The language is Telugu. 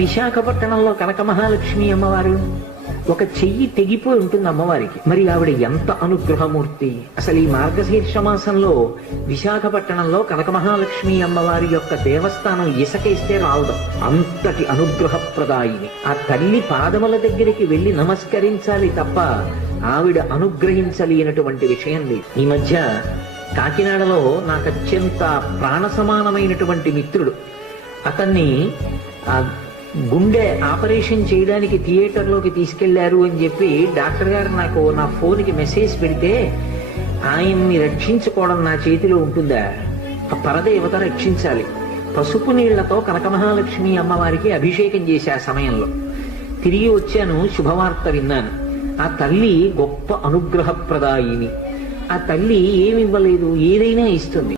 విశాఖపట్నంలో కనక మహాలక్ష్మి అమ్మవారు ఒక చెయ్యి తెగిపోయి ఉంటుంది అమ్మవారికి. మరి ఆవిడ ఎంత అనుగ్రహమూర్తి! అసలు ఈ మార్గశీర్ష మాసంలో విశాఖపట్నంలో కనక మహాలక్ష్మి అమ్మవారి యొక్క దేవస్థానం ఇసకేస్తే రావడం అంతటి అనుగ్రహప్రదాయిని. ఆ తల్లి పాదముల దగ్గరికి వెళ్లి నమస్కరించాలి తప్ప ఆవిడ అనుగ్రహించలేనటువంటి విషయం లేదు. ఈ మధ్య కాకినాడలో నాకు అత్యంత ప్రాణ సమానమైనటువంటి మిత్రుడు, అతన్ని గుండె ఆపరేషన్ చేయడానికి థియేటర్లోకి తీసుకెళ్లారు అని చెప్పి డాక్టర్ గారు నాకు నా ఫోన్కి మెసేజ్ పెడితే, ఆయన్ని రక్షించుకోవడం నా చేతిలో ఉంటుందా? ఆ పరదేవత రక్షించాలి. పసుపు నీళ్లతో కనక మహాలక్ష్మి అమ్మవారికి అభిషేకం చేసే ఆ సమయంలో తిరిగి వచ్చాను, శుభవార్త విన్నాను. ఆ తల్లి గొప్ప అనుగ్రహప్రదాయిని. ఆ తల్లి ఏమివ్వలేదు, ఏదైనా ఇస్తుంది.